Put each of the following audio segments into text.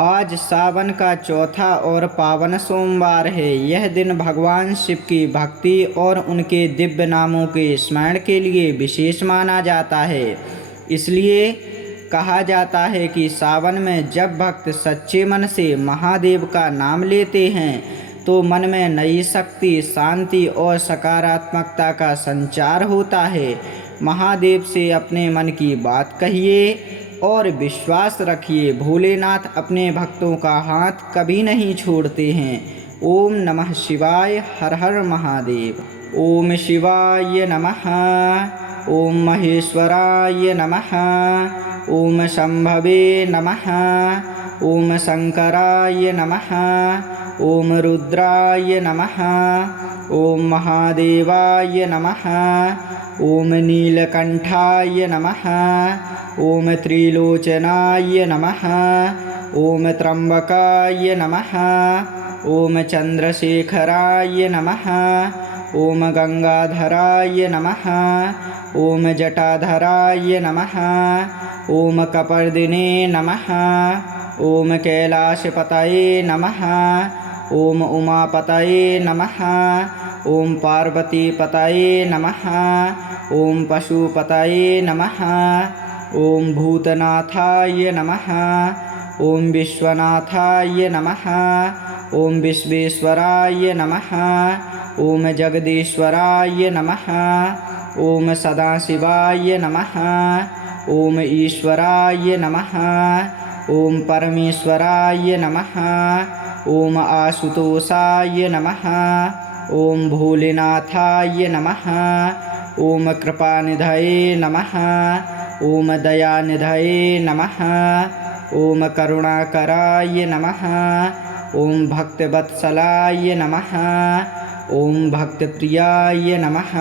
आज सावन का चौथा और पावन सोमवार है। यह दिन भगवान शिव की भक्ति और उनके दिव्य नामों के स्मरण के लिए विशेष माना जाता है। इसलिए कहा जाता है कि सावन में जब भक्त सच्चे मन से महादेव का नाम लेते हैं तो मन में नई शक्ति, शांति और सकारात्मकता का संचार होता है। महादेव से अपने मन की बात कहिए और विश्वास रखिए, भोलेनाथ अपने भक्तों का हाथ कभी नहीं छोड़ते हैं। ओम नमः शिवाय, हर हर महादेव। ओम शिवाय नमः, ओम महेश्वराय नमः, ओम शंभवे नमः, ओम शंकराय नमः, ओम रुद्राय नमः, ओम महादेवाय नमः, ओम नीलकंठाय नमः, ओम त्रिलोचनाय नमः, ओम त्र्यंबकाय नमः, ओम चंद्रशेखराय नमः, ओम गंगाधराय नमः, ओम जटाधराय नमः, ओम कपर्दिने नमः, ओम कैलाशपतये नमः, ओम उमापतये नमः, ओम पार्वतीपतये नमः, ओम पशुपतये नमः, ओम भूतनाथाय नमः, ओम विश्वनाथाय नमः, ओम विश्वेश्वराय नमः, ओम जगदीश्वराय नमः, ओम सदाशिवाय नमः, ओम ईश्वराय नमः, ओम परमेश्वराय नमः, ओम आशुतोषाय नमः, ओम भोलेनाथाय नमः, ओम कृपानिधये नमः, ओम दयानिधये नमः, ओम करुणाकराय नमः, ओम भक्तवत्सलाय नमः, ओम भक्तप्रियाय नमः,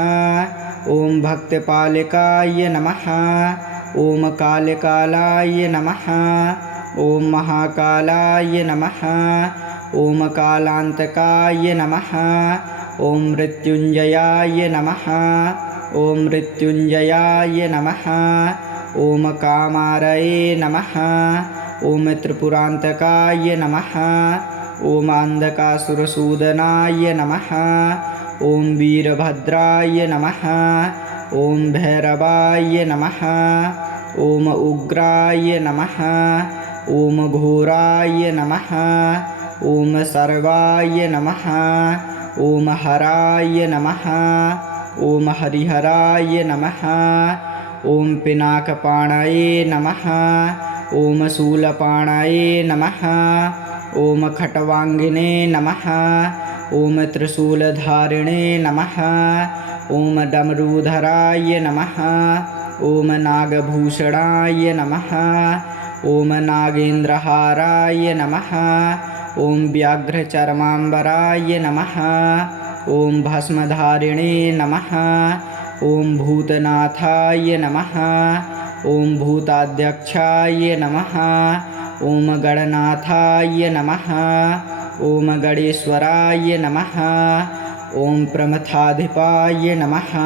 ओम भक्तपालिकाय नमः, ओम कालकालाय नमः, ओम महाकालाय नमः, ओम कालांतकाय नमः, ओम मृत्युंजयाय नमः, ओम मृत्युंजयाय नमः, ओम कामारये नमः, ओम त्रिपुरांतकाय नमः, ओम अंधकासुरसूदनाय नमः, ओम वीरभद्राय नमः, ओम भैरवाय नमः, ओम उग्राय नमः, ओम घोराय नमः, ओम सर्वाय नमः, ओम हराय नमः, ओम हरिहराय नमः, ओम पिनाकपाणये नमः, ओम शूलपाणये नमः, ओम खट्वांगिने नमः, ओम त्रिशूलधारिणे नमः, ओम डमरूधराय नमः, ओम नागभूषणाय नमः, ओम नागेन्द्रहाराय नमः, ओम व्याघ्रचर्मांबराय नमः, ओम भस्मधारिणे नमः, ओम भूतनाथाय नमः, ओम भूताध्यक्षाय नमः, ओम गणनाथाय नमः, ओम गणेश्वराय नमः, ओम प्रमथाधिपाय नमः,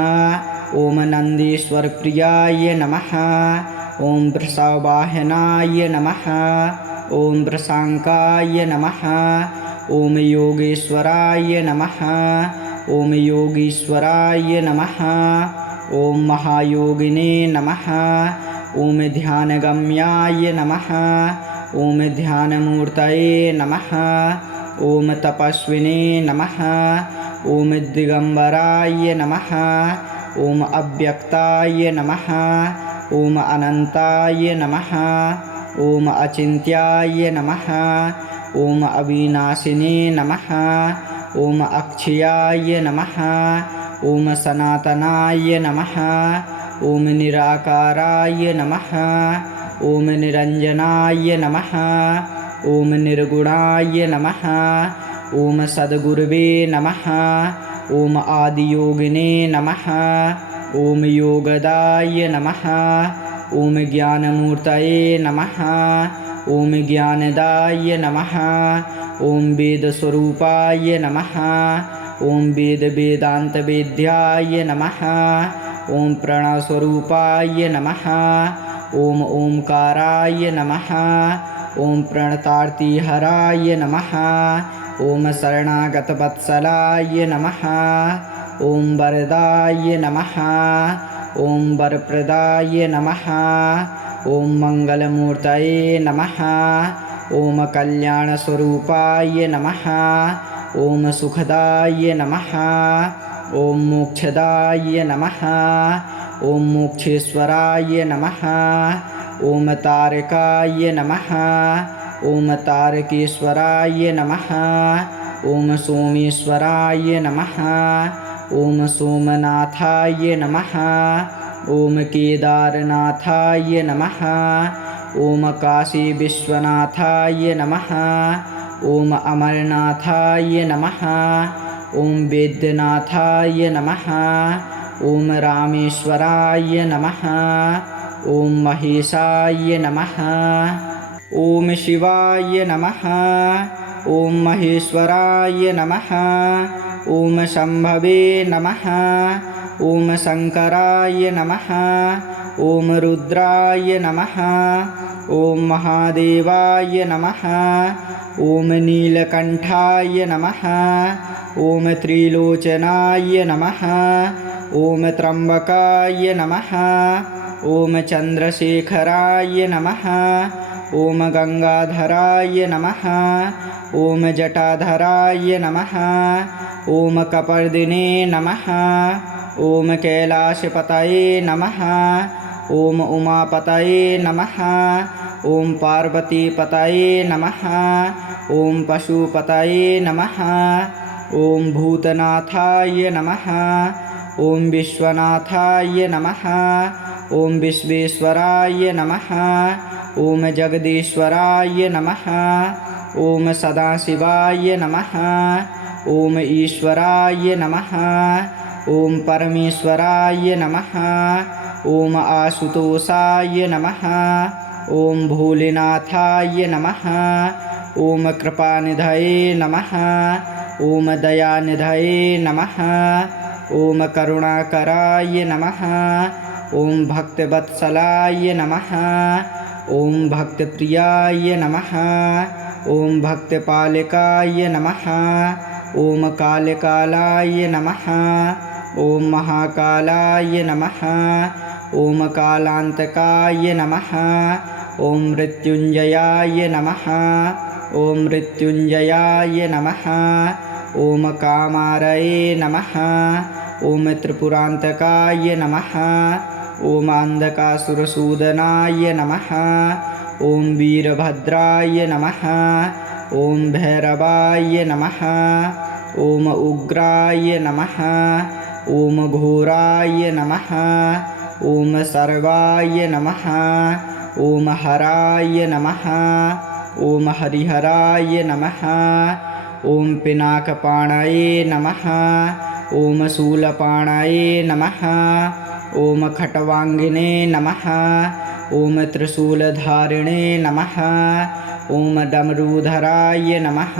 ओम नंदीश्वरप्रियाय नमः, ओम वृषवाहनाय नमः, ओम वृषांकाय नमः, ओम योगेश्वराय नमः, ओम योगीश्वराय नमः, ओम महायोगिने नमः, ओम ध्यानगम्याय नमः, ओम ध्यानमूर्तये नमः, ओम तपस्विने नमः, ओम दिगंबराय नमः, ओम अव्यक्ताय नमः, ओम अनंताय नमः, ओम अचिन्त्याय नमः, ओम अविनाशिने नमः, ओम अक्षयाय नमः, ओम सनातनाय नमः, ओम निराकाराय नमः, ओम निरंजनाय नमः, ओम निर्गुणाय नमः, ओम सद्गुरुवे नमः, ओम आदियोगिने नमः, ओम योगदाय नमः, ओम ज्ञानमूर्तये नमः, ओम ज्ञानदाय नमः, ओम वेदस्वरूपाय नमः, ओम वेदांतवेद्याय नमः, ओम प्रणवस्वरूपाय नमः, ओम ओंकाराय नमः, ॐ प्रणतार्तिहराय नमः। ॐ शरणागतवत्सलाय नमः। ॐ वरदाय नमः। ॐ वरप्रदाय नमः। ॐ मङ्गलमूर्तये नमः। ॐ कल्याणस्वरूपाय नमः। ॐ सुखदाय नमः। ॐ मोक्षदाय नमः। ॐ मोक्षेश्वराय नमः। ॐ तारकाय नमः। ॐ तारकेश्वराय नमः। ॐ सोमेश्वराय नमः। ॐ सोमनाथाय नमः। ॐ केदारनाथाय नमः। ॐ काशी विश्वनाथाय नमः। ॐ अमरनाथाय नमः। ॐ वेद्यनाथाय नमः। ॐ रामेश्वराय नमः। ॐ महेशाय नमः। ॐ शिवाय नमः। ॐ महेश्वराय नमः। ॐ शम्भवे नमः। ॐ शङ्कराय नमः। ॐ रुद्राय नमः। ॐ महादेवाय नमः। ॐ नीलकण्ठाय नमः। ॐ त्रिलोचनाय नमः। ॐ त्र्यम्बकाय नमः। ॐ चन्द्रशेखराय नमः। ॐ गङ्गाधराय नमः। ॐ जटाधराय नमः। ॐ कपर्दिने नमः। ॐ कैलाशपतये नमः। ॐ उमापतये नमः। ॐ पार्वतीपतये नमः। ॐ पशुपतये नमः। ॐ भूतनाथाय नमः। ॐ विश्वनाथाय नमः। ॐ विश्वेश्वराय नमः। ॐ जगदीश्वराय नमः। ॐ सदाशिवाय नमः। ॐ ईश्वराय नमः। ॐ परमेश्वराय नमः। ॐ आशुतोषाय नमः। ॐ भोलेनाथाय नमः। ॐ कृपानिधये नमः। ॐ दयानिधये नमः। ॐ करुणाकराय नमः। ॐ भक्तवत्सलाय नमः। ॐ भक्तप्रियाय नमः। ॐ भक्तपालकाय नमः। ॐ कालकालाय नमः। ॐ महाकालाय नमः। ॐ कालान्तकाय नमः। ॐ मृत्युञ्जयाय नमः। ॐ मृत्युञ्जयाय नमः। ॐ कामारये नमः। ॐ त्रिपुरान्तकाय नमः। ॐ अन्धकासुरसूदनाय नमः। ॐ वीरभद्राय नमः। ॐ भैरवाय नमः। ॐ उग्राय नमः। ॐ घोराय नमः। ॐ सर्वाय नमः। ॐ हराय नमः। ॐ हरिहराय नमः। ॐ पिनाकपाणये नमः। ॐ शूलपाणये नमः। ॐ खट्वाङ्गिने नमः। ॐ त्रिशूलधारिणे नमः। ॐ डमरूधराय नमः।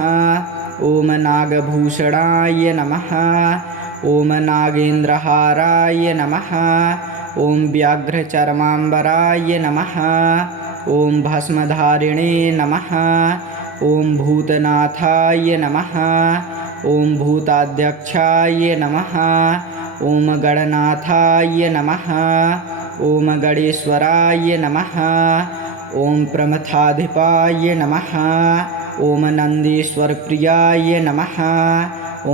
ॐ नागभूषणाय नमः। ॐ नागेन्द्रहाराय नमः। ॐ व्याघ्रचर्माम्बराय नमः। ॐ भस्मधारिणे नमः। ॐ भूतनाथाय नमः। ॐ भूताध्यक्षाय नमः। ॐ गणनाथाय नमः। ॐ गणेश्वराय नमः। ॐ प्रमथाधिपाय नमः। ॐ नन्दीश्वरप्रियाय नमः।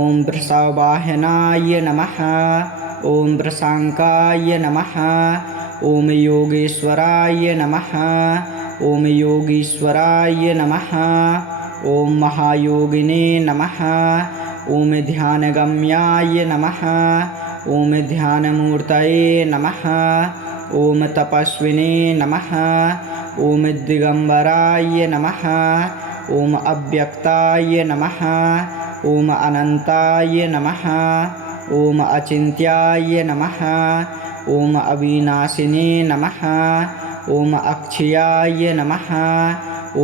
ॐ वृषवाहनाय नमः। ॐ वृषाङ्काय नमः। ॐ योगेश्वराय नमः। ॐ योगीश्वराय नमः। ॐ महायोगिने नमः। ॐ ध्यानगम्याय नमः। ॐ ध्यानमूर्तये नमः। ॐ तपस्विने नमः। ॐ दिगम्बराय नमः। ॐ अव्यक्ताय नमः। ॐ अनन्ताय नमः। ॐ अचिन्त्याय नमः। ॐ अविनाशिने नमः। ॐ अक्षयाय नमः।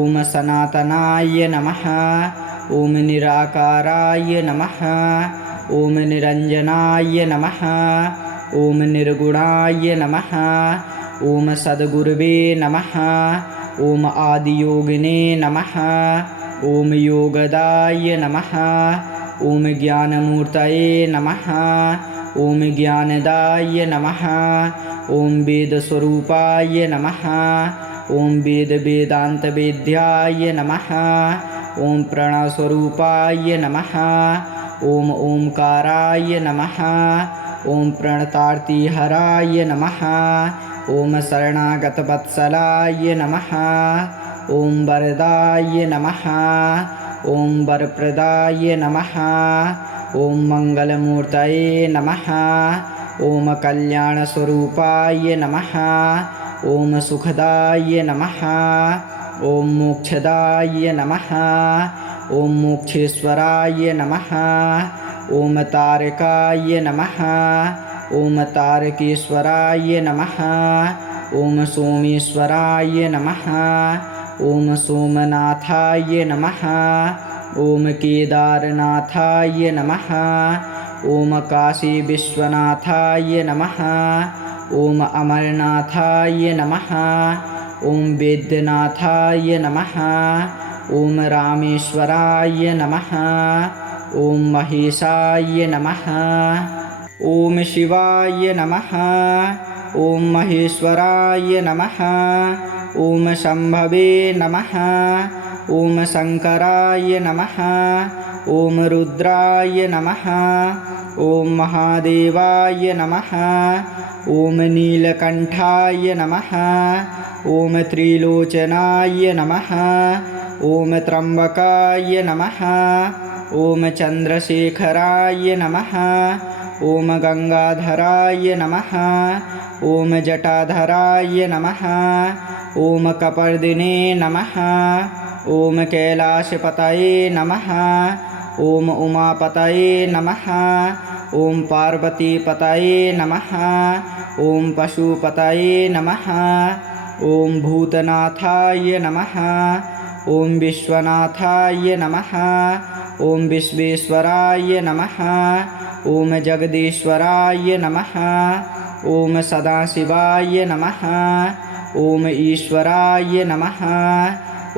ॐ सनातनाय नमः। ॐ निराकाराय नमः। ॐ निरञ्जनाय नमः। ॐ निर्गुणाय नमः। ॐ सद्गुरुवे नमः। ॐ आदियोगिने नमः। ॐ योगदाय नमः। ॐ ज्ञानमूर्तये नमः। ॐ ज्ञानदाय नमः। ॐ वेदस्वरूपाय नमः। ॐ वेदान्तवेद्याय नमः। ॐ प्रणवस्वरूपाय नमः। ॐ ओंकाराय नमः। ॐ प्रणतार्तिहराय नमः। ॐ शरणागतवत्सलाय नमः। ॐ वरदाय नमः। ॐ वरप्रदाय नमः। ॐ मङ्गलमूर्तये नमः। ॐ कल्याणस्वरूपाय नमः। ॐ सुखदाय नमः। ॐ मोक्षदाय नमः। ॐ मोक्षेश्वराय नमः। ॐ तारकाय नमः। ॐ तारकेश्वराय नमः। ॐ सोमेश्वराय नमः। ॐ सोमनाथाय नमः। ॐ केदारनाथाय नमः। ॐ काशी विश्वनाथाय नमः। ॐ अमरनाथाय नमः। ॐ वैद्यनाथाय नमः। ॐ रामेश्वराय नमः। ॐ महेशाय नमः। ॐ शिवाय नमः। ॐ महेश्वराय नमः। ॐ शम्भवे नमः। ॐ शङ्कराय नमः। ॐ रुद्राय नमः। ॐ महादेवाय नमः। ॐ नीलकण्ठाय नमः। ॐ त्रिलोचनाय नमः। ॐ त्र्यम्बकाय नमः। ॐ चन्द्रशेखराय नमः। ॐ गङ्गाधराय नमः। ॐ जटाधराय नमः। ॐ कपर्दिने नमः। ॐ कैलाशपतये नमः। ॐ उमापतये नमः। ॐ पार्वतीपतये नमः। ॐ पशुपतये नमः। ॐ भूतनाथाय नमः। ॐ विश्वनाथाय नमः। ॐ विश्वेश्वराय नमः। ॐ जगदीश्वराय नमः। ॐ सदाशिवाय नमः। ॐ ईश्वराय नमः।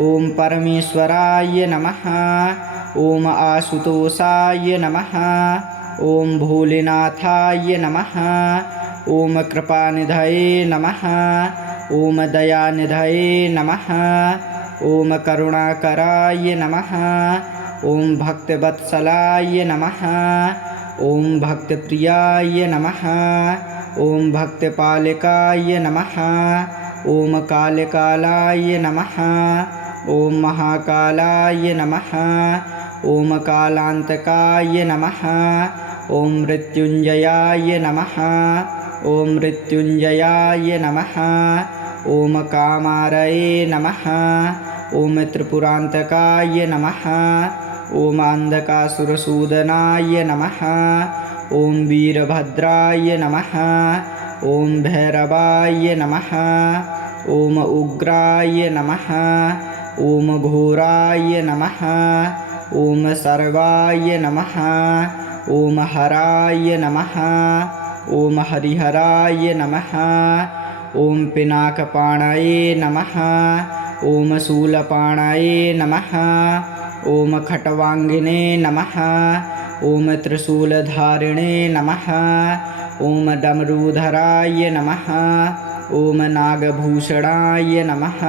ॐ परमेश्वराय नमः। ॐ आशुतोषाय नमः। ॐ भोलेनाथाय नमः। ॐ कृपानिधये नमः। ॐ दयानिधये नमः। ॐ करुणाकराय नमः। ॐ भक्तवत्सलाय नमः। ॐ भक्तप्रियाय नमः। ॐ भक्तपालकाय नमः। ॐ कालकालाय नमः। ॐ महाकालाय नमः। ॐ कालान्तकाय नमः। ॐ मृत्युञ्जयाय नमः। ॐ मृत्युञ्जयाय नमः। ॐ कामारये नमः। ॐ त्रिपुरान्तकाय नमः। ॐ अन्धकासुरसूदनाय नमः। ॐ वीरभद्राय नमः। ॐ भैरवाय नमः। ॐ उग्राय नमः। ॐ घोराय नमः। ॐ सर्वाय नमः। ॐ हराय नमः। ॐ हरिहराय नमः। ॐ पिनाकपाणये नमः। ॐ शूलपाणये नमः। ॐ खट्वाङ्गिने नमः। ॐ त्रिशूलधारिणे नमः। ॐ डमरूधराय नमः। ॐ नागभूषणाय नमः।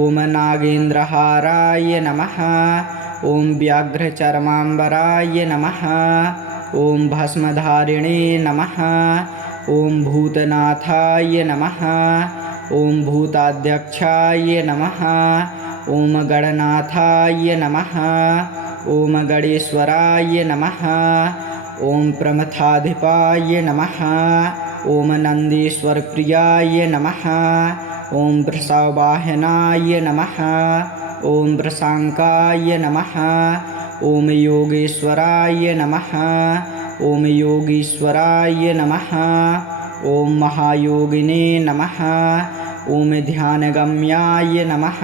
ॐ नागेन्द्रहाराय नमः। ॐ व्याघ्रचर्माम्बराय नमः। ॐ भस्मधारिणे नमः। ॐ भूतनाथाय नमः। ॐ भूताध्यक्षाय नमः। ॐ गणनाथाय नमः। ॐ गणेश्वराय नमः। ॐ प्रमथाधिपाय नमः। ॐ नन्दीश्वरप्रियाय नमः। ॐ वृषवाहनाय नमः। ॐ वृषाङ्काय नमः। ॐ योगेश्वराय नमः। ॐ योगीश्वराय नमः। ॐ महायोगिने नमः। ॐ ध्यानगम्याय नमः।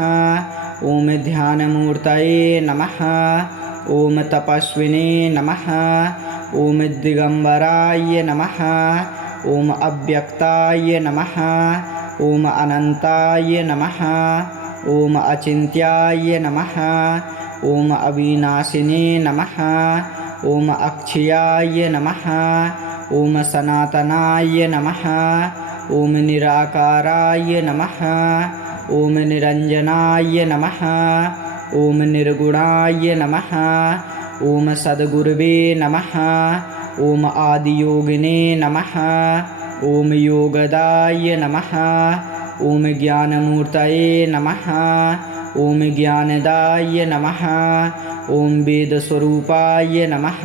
ॐ ध्यानमूर्तये नमः। ॐ तपस्विने नमः। ॐ दिगम्बराय नमः। ॐ अव्यक्ताय नमः। ॐ अनन्ताय नमः। ॐ अचिन्त्याय नमः। ॐ अविनाशिने नमः। ॐ अक्षयाय नमः। ॐ सनातनाय नमः। ॐ निराकाराय नमः। ॐ निरञ्जनाय नमः। ॐ निर्गुणाय नमः। ॐ सद्गुरवे नमः। ॐ आदियोगिने नमः। ॐ योगदाय नमः। ॐ ज्ञानमूर्तये नमः। ॐ ज्ञानदाय नमः। ॐ वेदस्वरूपाय नमः।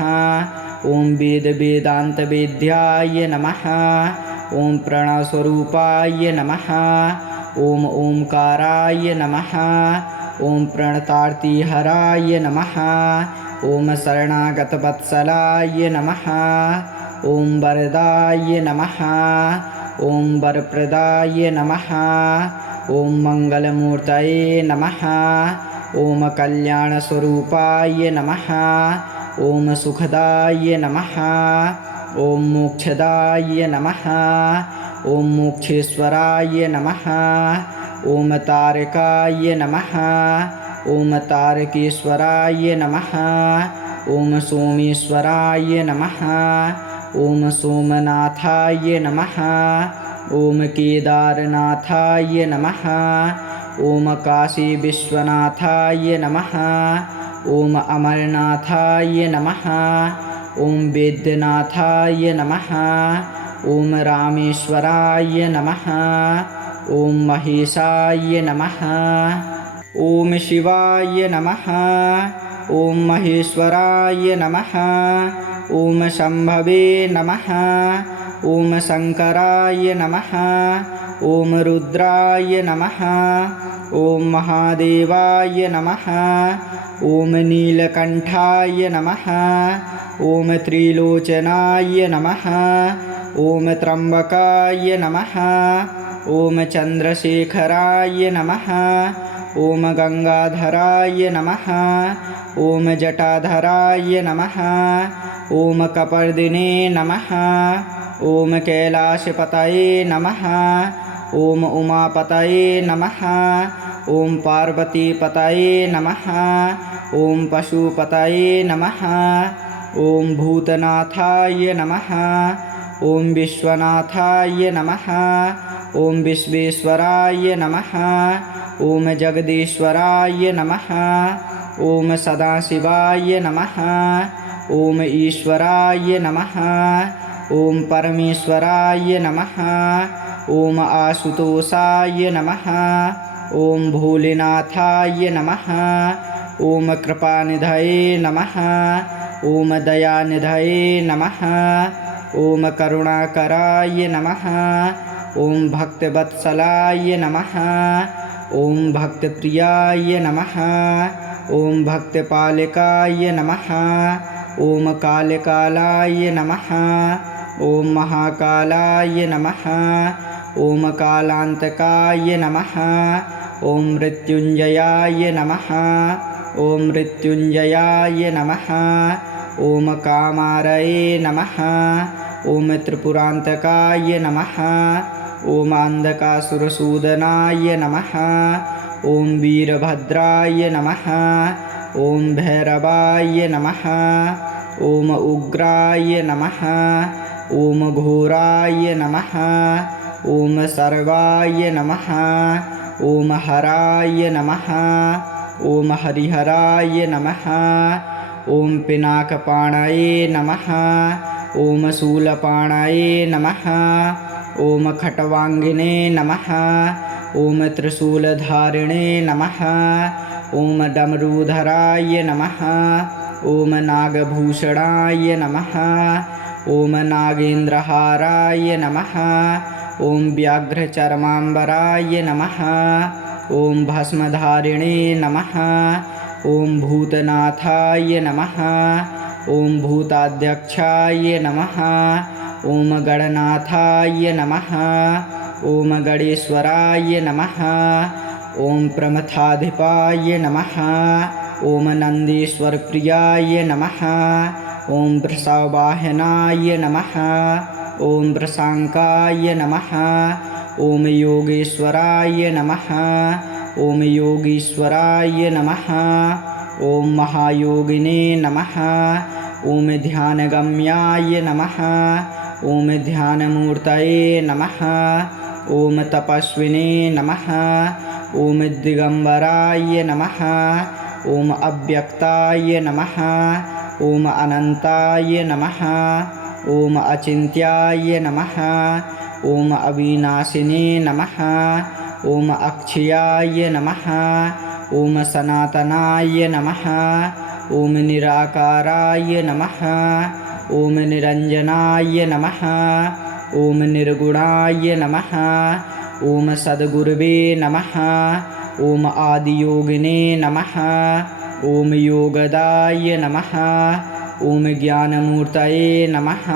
ॐ वेदान्तवेद्याय नमः। ॐ प्रणवस्वरूपाय नमः। ॐ ओंकाराय नमः। ॐ प्रणतार्तिहराय नमः। ॐ शरणागतवत्सलाय नमः। ॐ वरदाय नमः। ॐ वरप्रदाय नमः। ॐ मङ्गलमूर्तये नमः। ॐ कल्याणस्वरूपाय नमः। ॐ सुखदाय नमः। ॐ मोक्षदाय नमः। ॐ मोक्षेश्वराय नमः। ॐ तारकाय नमः। ॐ तारकेश्वराय नमः। ॐ सोमेश्वराय नमः। ॐ सोमनाथाय नमः। ॐ केदारनाथाय नमः। ॐ काशीविश्वनाथाय नमः। ॐ अमरनाथाय नमः। ॐ वैद्यनाथाय नमः। ॐ रामेश्वराय नमः। ॐ महेशाय नमः। ॐ शिवाय नमः। ॐ महेश्वराय नमः। ॐ शम्भवे नमः। ॐ शङ्कराय नमः। ॐ रुद्राय नमः। ॐ महादेवाय नमः। ॐ नीलकण्ठाय नमः। ॐ त्रिलोचनाय नमः। ॐ त्र्यम्बकाय नमः। ॐ चन्द्रशेखराय नमः। ॐ गङ्गाधराय नमः। ॐ जटाधराय नमः। ॐ कपर्दिने नमः। ॐ कैलाशपतये नमः। ॐ उमापतये नमः। ॐ पार्वतीपतये नमः। ॐ पशुपतये नमः। ॐ भूतनाथाय नमः। ॐ विश्वनाथाय नमः। ॐ विश्वेश्वराय नमः। ॐ जगदीश्वराय नमः। ॐ सदाशिवाय नमः। ॐ ईश्वराय नमः। ॐ परमेश्वराय नमः। ॐ आशुतोषाय नमः। ॐ भोलेनाथाय नमः। ॐ कृपानिधये नमः। ॐ दयानिधये नमः। ॐ करुणाकराय नमः। ॐ भक्तवत्सलाय नमः। ॐ भक्तप्रियाय नमः। ॐ भक्तपालकाय नमः। ॐ कालकालाय नमः। ॐ महाकालाय नमः। ॐ कालान्तकाय नमः। ॐ मृत्युञ्जयाय नमः। ॐ मृत्युञ्जयाय नमः। ॐ कामारये नमः। ॐ त्रिपुरान्तकाय नमः। ॐ अन्धकासुरसूदनाय नमः। ॐ वीरभद्राय नमः। ॐ भैरवाय नमः। ॐ उग्राय नमः। ॐ घोराय नमः। ॐ सर्वाय नमः। ॐ हराय नमः। ॐ हरिहराय नमः। ॐ पिनाकपाणये नमः। ॐ शूलपाणये नमः। ॐ खट्वाङ्गिने नमः। ॐ त्रिशूलधारिणे नमः। ॐ डमरूधराय नमः। ॐ नागभूषणाय नमः। ॐ नागेन्द्रहाराय नमः। ॐ व्याघ्रचर्माम्बराय नमः। ॐ भस्मधारिणे नमः। ॐ भूतनाथाय नमः। ॐ भूताध्यक्षाय नमः। ॐ गणनाथाय नमः। ॐ गणेश्वराय नमः। ॐ प्रमथाधिपाय नमः। ॐ नन्दीश्वरप्रियाय नमः। ॐ वृषवाहनाय नमः। ॐ वृषाङ्काय नमः। ॐ योगेश्वराय नमः। ॐ योगीश्वराय नमः। ॐ महायोगिने नमः। ॐ ध्यानगम्याय नमः। ॐ ध्यानमूर्तये नमः। ॐ तपस्विने नमः। ॐ दिगम्बराय नमः। ॐ अव्यक्ताय नमः। ॐ अनन्ताय नमः। ॐ अचिन्त्याय नमः। ॐ अविनाशिने नमः। ॐ अक्षयाय नमः। ॐ सनातनाय नमः। ॐ निराकाराय नमः। ॐ निरञ्जनाय नमः। ॐ निर्गुणाय नमः। ॐ सद्गुरुवे नमः। ॐ आदियोगिने नमः। ॐ योगदाय नमः। ॐ ज्ञानमूर्तये नमः।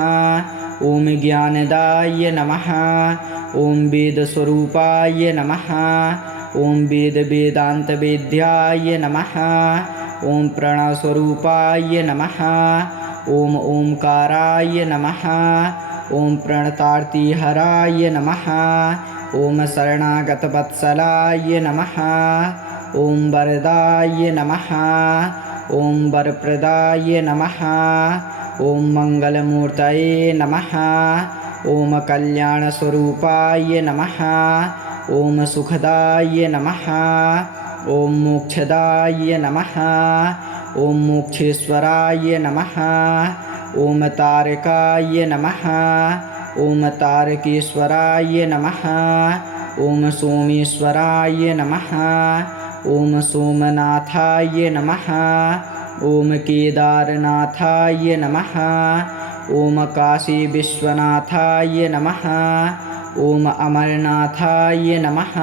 ॐ ज्ञानदाय नमः। ॐ वेदस्वरूपाय नमः। ॐ वेदान्तवेद्याय नमः। ॐ प्रणवस्वरूपाय नमः। ॐ ओंकाराय नमः। ॐ प्रणतार्तिहराय नमः। ॐ शरणागतवत्सलाय नमः। ॐ वरदाय नमः। ॐ वरप्रदाय नमः। ॐ मङ्गलमूर्तये नमः। ॐ कल्याणस्वरूपाय नमः। ॐ सुखदाय नमः। ॐ मोक्षदाय नमः। ॐ मोक्षेश्वराय नमः। ॐ तारकाय नमः। ॐ तारकेश्वराय नमः। ॐ सोमेश्वराय नमः। ॐ सोमनाथाय नमः। ॐ केदारनाथाय नमः। ॐ काशी विश्वनाथाय नमः। ॐ अमरनाथाय नमः।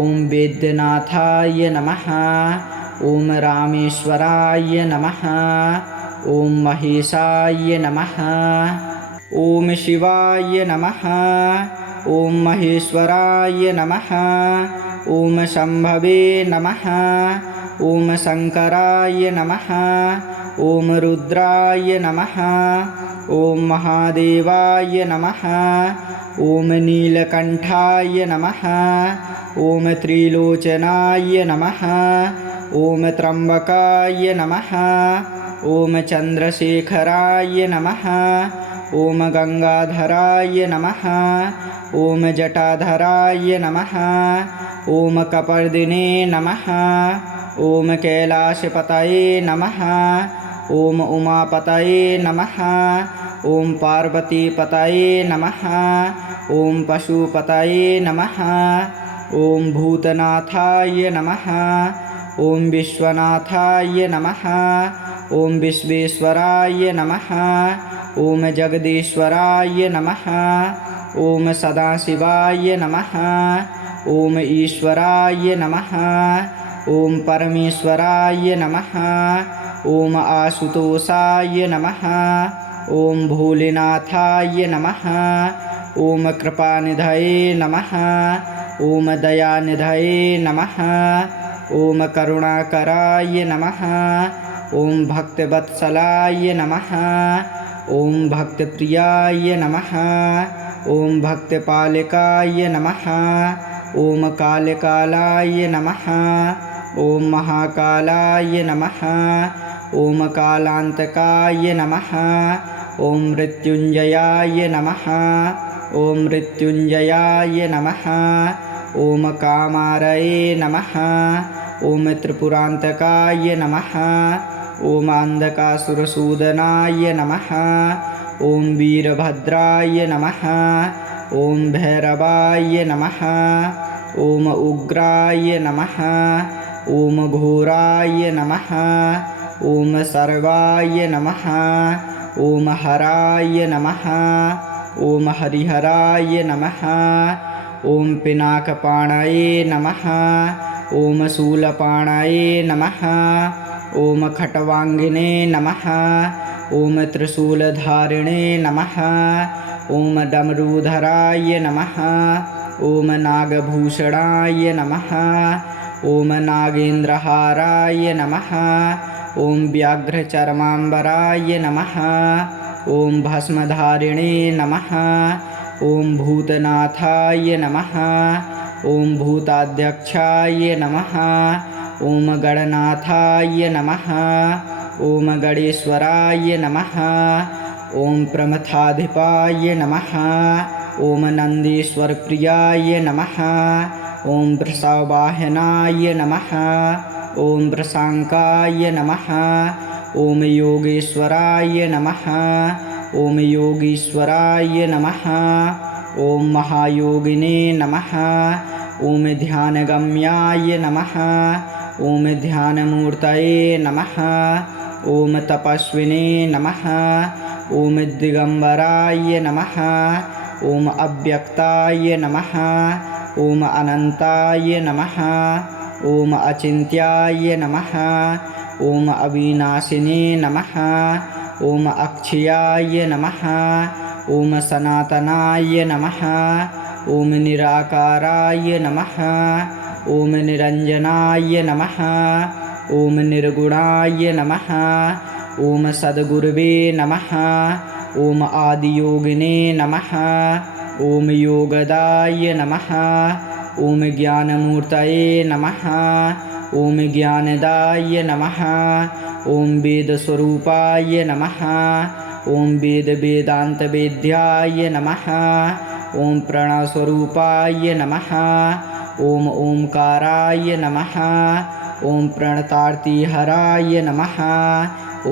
ॐ वैद्यनाथाय नमः। ॐ रामेश्वराय नमः। ॐ महेशाय नमः। ॐ शिवाय नमः। ॐ महेश्वराय नमः। ॐ शम्भवे नमः। ॐ शङ्कराय नमः। ॐ रुद्राय नमः। ॐ महादेवाय नमः। ॐ नीलकण्ठाय नमः। ॐ त्रिलोचनाय नमः। ॐ त्र्यम्बकाय नमः। ॐ चन्द्रशेखराय नमः। ॐ गङ्गाधराय नमः। ॐ जटाधराय नमः। ॐ कपर्दिने नमः। ॐ कैलाशपतये नमः। ॐ उमापतये नमः। ॐ पार्वतीपतये नमः। ॐ पशुपतये नमः। ॐ भूतनाथाय नमः। ॐ विश्वनाथाय नमः। ॐ विश्वेश्वराय नमः। ॐ जगदीश्वराय नमः। ॐ सदाशिवाय नमः। ॐ ईश्वराय नमः। ॐ परमेश्वराय नमः। ॐ आशुतोषाय नमः। ॐ भोलेनाथाय नमः। ॐ कृपानिधये नमः। ॐ दयानिधये नमः। ॐ करुणाकराय नमः। ॐ भक्तवत्सलाय नमः। ॐ भक्तप्रियाय नमः। ॐ भक्तपालकाय नमः। ॐ कालकालाय नमः। ॐ महाकालाय नमः। ॐ कालान्तकाय नमः। ॐ मृत्युञ्जयाय नमः। ॐ मृत्युञ्जयाय नमः। ॐ कामारये नमः। ॐ त्रिपुरान्तकाय नमः। ॐ अन्धकासुरसूदनाय नमः। ॐ वीरभद्राय नमः। ॐ भैरवाय नमः। ॐ उग्राय नमः। ॐ घोराय नमः। ॐ सर्वाय नमः। ॐ हराय नमः। ॐ हरिहराय नमः। ॐ पिनाकपाणये नमः। ॐ शूलपाणये नमः। ॐ खट्वाङ्गिने नमः। ॐ त्रिशूलधारिणे नमः। ॐ डमरूधराय नमः। ॐ नागभूषणाय नमः। ॐ नागेन्द्रहाराय नमः। ॐ व्याघ्रचर्माम्बराय नमः। ॐ भस्मधारिणे नमः। ॐ भूतनाथाय नमः। ॐ भूताध्यक्षाय नमः ॐ गणनाथाय नमः ॐ गणेश्वराय नमः ॐ प्रमथाधिपाय नमः ॐ नन्दीश्वरप्रियाय नमः ॐ वृषवाहनाय नमः ॐ वृषाङ्काय नमः ॐ योगेश्वराय नमः ॐ योगीश्वराय नमः ॐ महायोगिने नमः ॐ ध्यानगम्याय नमः ॐ ध्यानमूर्तये नमः ॐ तपस्विने नमः ॐ दिगम्बराय नमः ॐ अव्यक्ताय नमः ॐ अनन्ताय नमः ॐ अचिन्त्याय नमः ॐ अविनाशिने नमः ॐ अक्षयाय नमः ॐ सनातनाय नमः ॐ निराकाराय नमः ॐ निरञ्जनाय नमः ॐ निर्गुणाय नमः ॐ सद्गुरुवे नमः ॐ आदियोगिने नमः ॐ योगदाय नमः ॐ ज्ञानमूर्तये नमः ॐ ज्ञानदाय नमः ॐ वेदस्वरूपाय नमः ॐ वेदान्तवेद्याय नमः ॐ प्रणवस्वरूपाय नमः ॐ ओंकाराय नमः ॐ प्रणतार्तिहराय नमः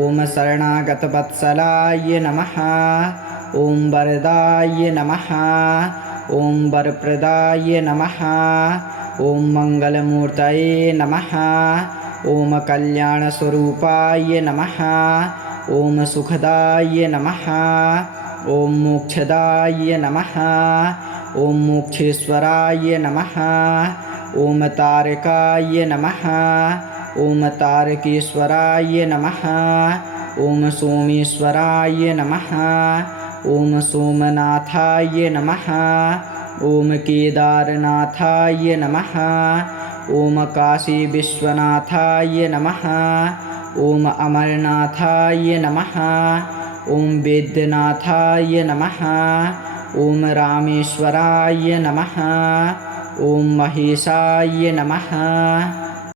ॐ शरणागतवत्सलाय नमः ॐ वरदाय नमः ॐ वरप्रदाय नमः ॐ मङ्गलमूर्तये नमः ॐ कल्याणस्वरूपाय नमः ॐ सुखदाय नमः ॐ मोक्षदाय नमः ॐ मोक्षेश्वराय नमः ॐ तारकाय नमः ॐ तारकेश्वराय नमः ॐ सोमेश्वराय नमः ॐ सोमनाथाय नमः ॐ केदारनाथाय नमः ॐ काशीविश्वनाथाय नमः ॐ अमरनाथाय नमः ॐ वैद्यनाथाय नमः ॐ रामेश्वराय नमः ॐ महेशाय नमः।